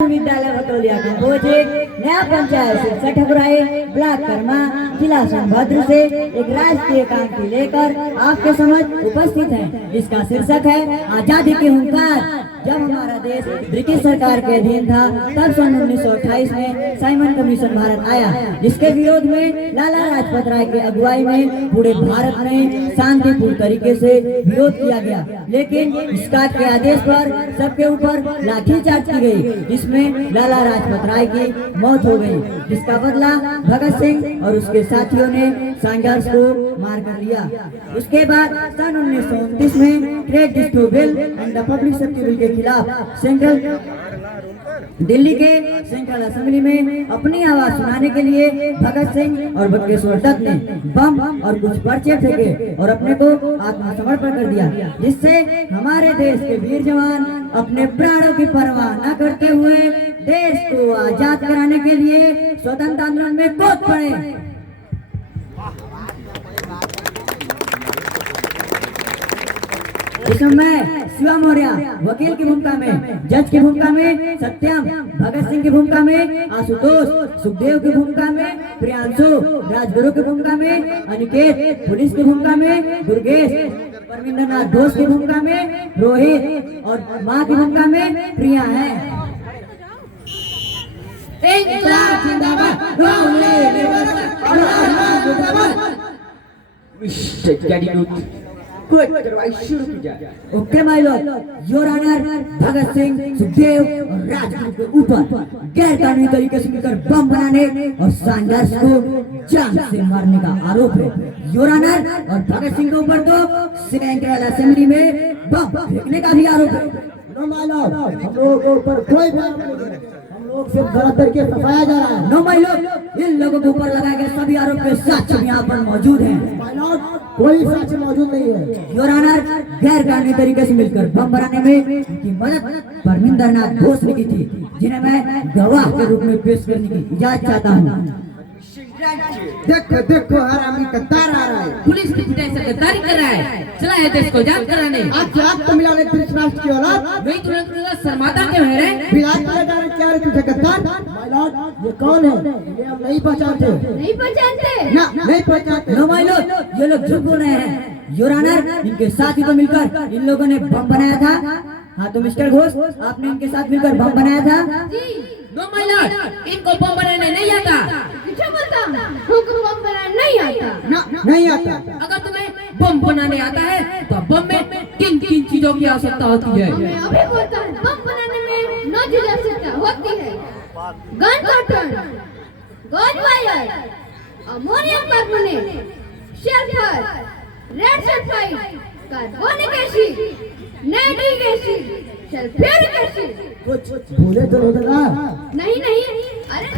विद्यालय बतौलिया का प्रोजेक्ट नया पंचायत शिक्षा ठकुराई ब्लॉक कर्मा जिला सोनभद्र से एक राष्ट्रीय क्रांति लेकर आपके समझ उपस्थित है, जिसका शीर्षक है आजादी की हुंकार। जब हमारा देश ब्रिटिश सरकार के अधीन था तब सन 1928 में साइमन कमीशन भारत आया, जिसके विरोध में लाला लाजपत राय की अगुवाई में पूरे भारत में शांतिपूर्ण तरीके से विरोध किया गया। लेकिन स्कॉट के आदेश पर सबके ऊपर लाठीचार्ज की गई, जिसमें लाला लाजपत राय की मौत हो गई, जिसका बदला भगत सिंह और उसके साथियों ने संघर्ष को मार कर लिया। उसके बाद सन 1929 में trade dispute bill and the public safety bill के खिलाफ दिल्ली के सेंट्रल असेंबली में अपनी आवाज सुनाने के लिए भगत सिंह और बटुकेश्वर दत्त ने बम और कुछ पर्चे फेंके और अपने को आत्मसमर्पण कर दिया, जिससे हमारे देश के वीर जवान अपने प्राणों की परवाह न करते हुए देश को आजाद कराने के लिए स्वतंत्रता आंदोलन में कूद पड़े। इसमें शिवा मौर्य वकील की भूमिका में, जज की भूमिका में सत्यम, भगत सिंह की भूमिका में आशुतोष, सुखदेव की भूमिका में प्रियांशु, राजगुरु की भूमिका में अनिकेत, पुलिस की भूमिका में दुर्गेश, परमिंदरनाथ घोष की भूमिका में रोहित और माँ की भूमिका में प्रिया है। Okay my lord, your honour, Bhagat Singh, Sukhdev और राजगुरु के ऊपर गैर कानूनी तरीके से मिलकर बम बनाने और संघर्ष को जान से मारने का आरोप है। योर ऑनर, और भगत सिंह के ऊपर तो सेंट्रल असेंबली में बम फेंकने का भी आरोप है। नो माय लॉर्ड, हम लोगों के ऊपर कोई बम नहीं है, हम लोग सिर्फ गलत तरीके से फंसाया जा रहा है। नो माय लॉर्ड, इन लोगों के ऊपर लगाए गए सभी आरोप के साक्ष्य यहाँ पर मौजूद हैं। माय लॉर्ड, कोई साक्ष्य मौजूद नहीं है। योर ऑनर, गैर कानूनी तरीके से मिलकर बम बनाने में उनकी मदद परमिंदरनाथ घोष ने की थी, जिन्हें मैं गवाह के रूप में पेश करने की इजाजत चाहता हूँ। देखो देखो, हरामी गद्दार आ रहा है। पुलिस की पिटाई से गद्दारी कर रहा है, चला है देश को जान कराने। आज तो मिला त्रिश राष्ट्र की औलाद, नहीं तुरंत शर्माता क्यों है रे? बिलात का डायरेक्ट क्या है तुझे गद्दार? माय लॉर्ड, ये कौन है? ये हम नहीं पहचानते। नहीं पहचानते? ना, नहीं पहचानते। नो माय लॉर्ड, ये लोग झूठ बोल रहे हैं। योर ऑनर, इनके साथ ही तो मिलकर इन लोगों ने बम बनाया था। हाँ तो मिस्टर घोष, आपने इनके साथ मिलकर बम बनाया था? नो माय लॉर्ड, इनको बम बनाने नहीं आता। क्या बोलता? हमको बम बनाना नहीं आता। ना, नहीं आता। अगर तुम्हें बम बनाने आता है तो बम में किन किन चीजों की आवश्यकता होती है? हमें अभी बोलता है, बम बनाने में 9 चीजें आवश्यकता होती है। Gun cotton, gun wire, ammonium carbonate, sulphur, red sulphide, carbonic acid, nitric acid, sulphuric acid. कुछ भूले तो नहीं ना? नहीं नहीं, अरे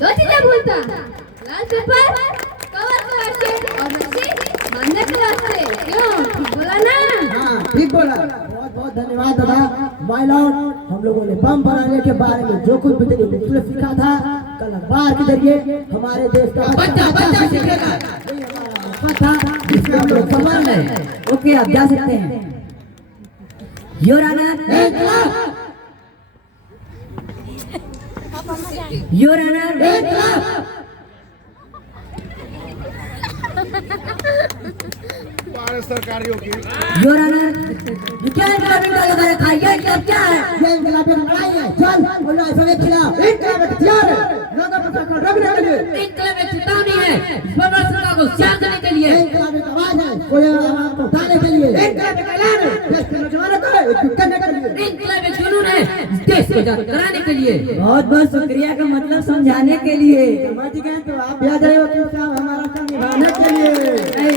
2 चीजें भूलता, लाल पेपर, कवर के वास्ते और रस्सी बांधने के वास्ते। क्यों, ठीक बोला ना? हाँ, ठीक बोला। बहुत बहुत धन्यवाद दादा। माय लॉर्ड, हम लोगों ने बम बनाने के बारे में जो कुछ भी मुख्तलिफ सीखा था, कल अखबार के जरिए हमारे देश का बच्चा सीखेगा। था, जिसमें हम लोग संभाल रहे हैं। ओके, आप जा सकते हैं। योर ऑनर, योर ऑनर, सरकारियों की योर ऑनर, ये क्या इनकलाबी का लगा रखा है? ये सब क्या है? ये इनकलाबी की लड़ाई है। चल, बोलो ऐसा के खिलाफ इनकलाब हथियार है। लोगों को पकड़ रखने के लिए इनकलाब एक चेतावनी है, बर्बाद सरकार को शांत करने के लिए। इनकलाब एक आवाज है, कोई आवाज को उठाने के लिए। इनकलाब एक ऐलान है, देश के नौजवानों को एकजुट करने के लिए। इनकलाब एक जुनून है, देश को जान कराने के लिए। बहुत बहुत शुक्रिया का मतलब समझाने के लिए। समझ गए तो आप भी आ जाइए वकील साहब हमारा काम निभाने के लिए।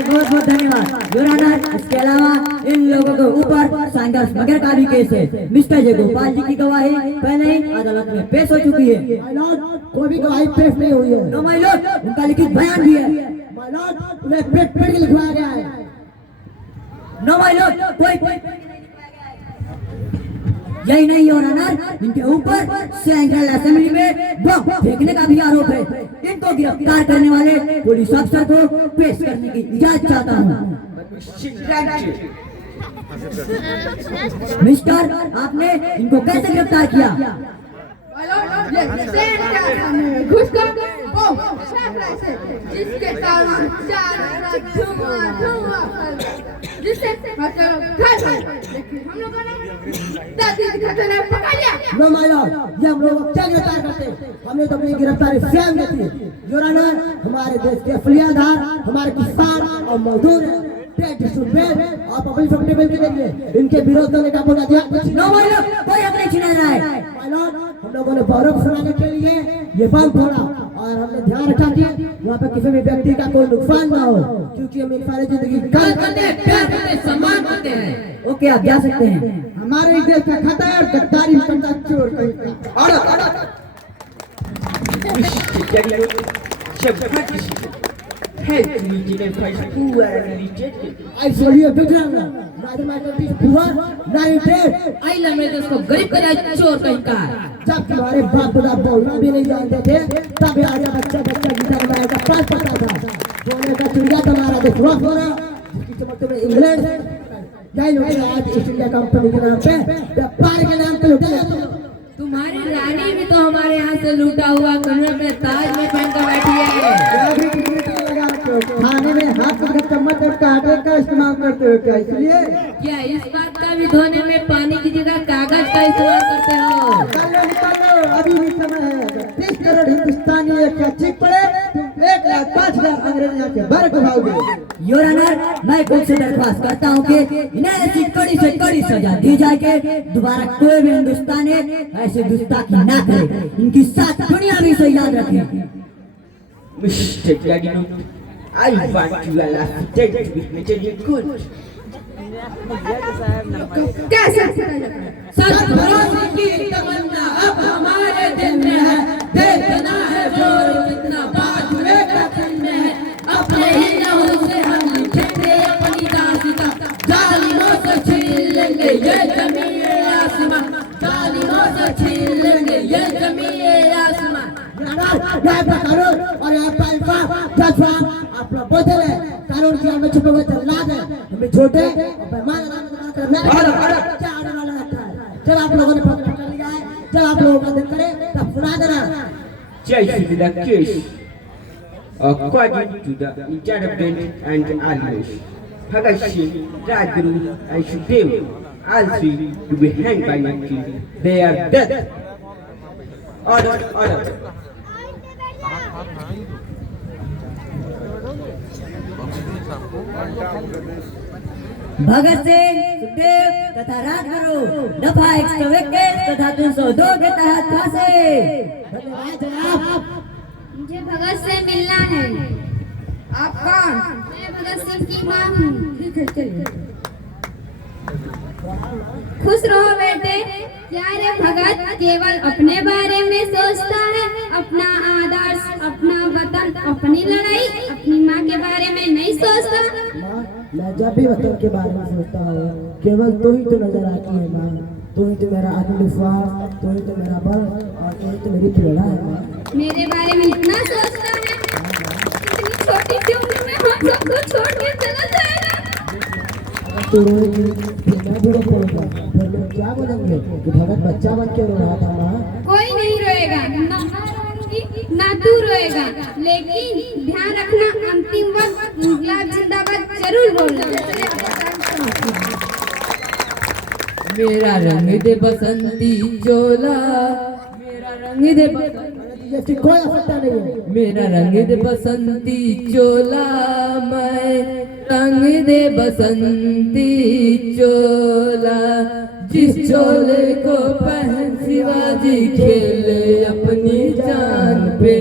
बहुत बहुत धन्यवाद योर ऑनर। इसके अलावा इन लोगों के ऊपर संघर्ष मगर का भी केस है। मिस्टर जय गोपाल जी की गवाही पहले ही अदालत में पेश हो चुकी है। माय लॉर्ड, कोई भी गवाही पेश नहीं हुई है। नो माय लॉर्ड, उनका लिखित बयान भी है। माय लॉर्ड, उन्हें पेट पेट के लिखवाया गया है। नो माय लॉर्ड, कोई यही नहीं योर ऑनर, इनके ऊपर सेंट्रल असेंबली में बम फेंकने का भी आरोप है। इनको गिरफ्तार करने वाले पुलिस अफसर को पेश करने की इजाजत चाहता हूँ। मिस्टर, आपने इनको कैसे गिरफ्तार किया? लेकिन सैन के आश्रम में घुसकर बम फेंक रहे थे, जिसके कारण चारों तरफ धुआं धुआं फैल गया, जिससे मतलब घर में लेकिन हम लोगों ने दादी की घटना पकड़ लिया। नो माय लॉर्ड, ये हम लोग क्या गिरफ्तार करते? हमने तो अपनी गिरफ्तारी स्वयं की थी। योर ऑनर, हमारे देश के फलियादार, हमारे किसान और मजदूर और पब्लिक फेस्टिवल के जरिए इनके विरोध करने का मौका दिया। नो माय लॉर्ड, कोई हक नहीं छीना रहा है। माय लॉर्ड, हम लोगों ने गौरव सुनाने के लिए ये बम फोड़ा और हमने ध्यान रखा कि वहाँ पे किसी भी व्यक्ति का कोई नुकसान ना हो, क्योंकि हम इंसानी जिंदगी प्यार करते हैं, प्यार करते हैं, सम्मान करते हैं। ओके, आप जा सकते हैं। हमारे देश का खाता है और गद्दारी करता चोर कहीं। I saw you veteran, neither my country is poor, neither dead. आई लम्हे देश को गरीब का चोर कहीं का। जब तुम्हारे बाप दादा बोलना भी नहीं जानते थे, तब आजा बच्चा बच्चा गीता बनाया का पास पता था। बोलने का चिड़िया तुम्हारा देश रॉक हो रहा, जिसकी चमक तुम्हें इंग्लैंड यही लोग आज ईस्ट इंडिया कंपनी के नाम पे व्यापार के नाम पे लुटाया। तुम्हारी रानी भी तो हमारे यहाँ से लूटा हुआ कमरे में ताज में पहन कर बैठी है। खाने में हाथ में चम्मच और कांटे का इस्तेमाल करते हो क्या? इसलिए क्या इस बात का भी धोने में पानी की जगह कागज का इस्तेमाल करते हो? निकालो, अभी भी समय है। 30 करोड़ हिंदुस्तानी एक चीख पड़े, तुम 1,05,000 अंग्रेज यहाँ के भर भागोगे। योर ऑनर, मैं खुद से दरख्वास्त करता हूँ कि इन्हें ऐसी कड़ी से कड़ी सजा दी जाए कि दोबारा कोई भी हिंदुस्तानी ऐसे गुस्ताखी ना करे। इनकी साथ दुनिया भी से याद रखें। Mr. Gagino, I want you alive to with me till you good. कैसे सच भरोसे की तमन्ना अब हमारे दिल में है, देखना है जोर कितना बाजुए का दिल में है। अपने ही लहू से हम लिखेंगे अपनी दास्तां, जालिमों से छीन लेंगे ये ज़मीन आसमां, जालिमों से छीन लेंगे ये ज़मीन आसमां। कानून और आप लोग बोझल है, कानून की हमें छुपे हुए जल्लाद है, हमें छोटे और बेईमान करना क्या आने वाला रहता है। जब आप लोगों ने पकड़ लिया है, जब आप लोगों का दिल करे तब सुना देना। Chase with the case according to the interpretant and allegation. Hagashi, Rajguru, and Shudev, all three to be hanged by my king. They are dead. Order, order. भगत सिंह, सुखदेव तथा राजगुरु दफा 121 तथा 302 के तहत फांसी। मुझे भगत से मिलना है। आप कौन? मैं भगत सिंह की माँ हूँ। ठीक है, चलिए। खुश रहो बेटे। क्या रे भगत केवल अपने बारे में सोचता है? अपना आदर्श, अपना वतन, अपनी लड़ाई, अपनी माँ के बारे में नहीं सोचता? माँ, मैं जब भी वतन के बारे में सोचता हूँ, केवल तू ही तो नजर आती है माँ। तू ही तो मेरा आत्मविश्वास, तू ही तो मेरा बल और तू ही तो मेरी प्रेरणा है माँ। मेरे बारे में इतना सोचता है? इतनी छोटी सी उम्र में हम सबको छोड़ के चला जाएगा। तू रोएगी फिर मैं भी रो पड़ूंगा, फिर लोग क्या बोलेंगे कि भगत बच्चा बन के रो रहा था माँ। कोई नहीं रोएगा, ना मैं रोऊंगी ना तू रोएगा, लेकिन ध्यान रखना अंतिम वक्त इंकलाब जिंदाबाद जरूर बोलना। मेरा रंग दे बसंती चोला, मेरा रंग दे जैसे कोई आवश्यकता नहीं है। मेरा रंग दे बसंती चोला, मैं रंग दे बसंती चोला, जिस चोले को पहन शिवाजी खेले अपनी जान पे,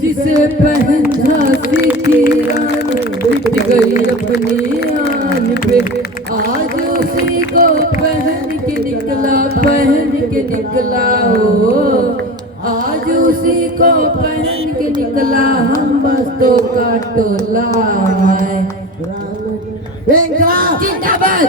जिसे पहन झांसी की रानी बिट गई अपनी आन पे, आज उसी को पहन के निकला हो, आज उसी को पहन के निकला हम बस्तों का टोला। मैं इंकलाब जिंदाबाद।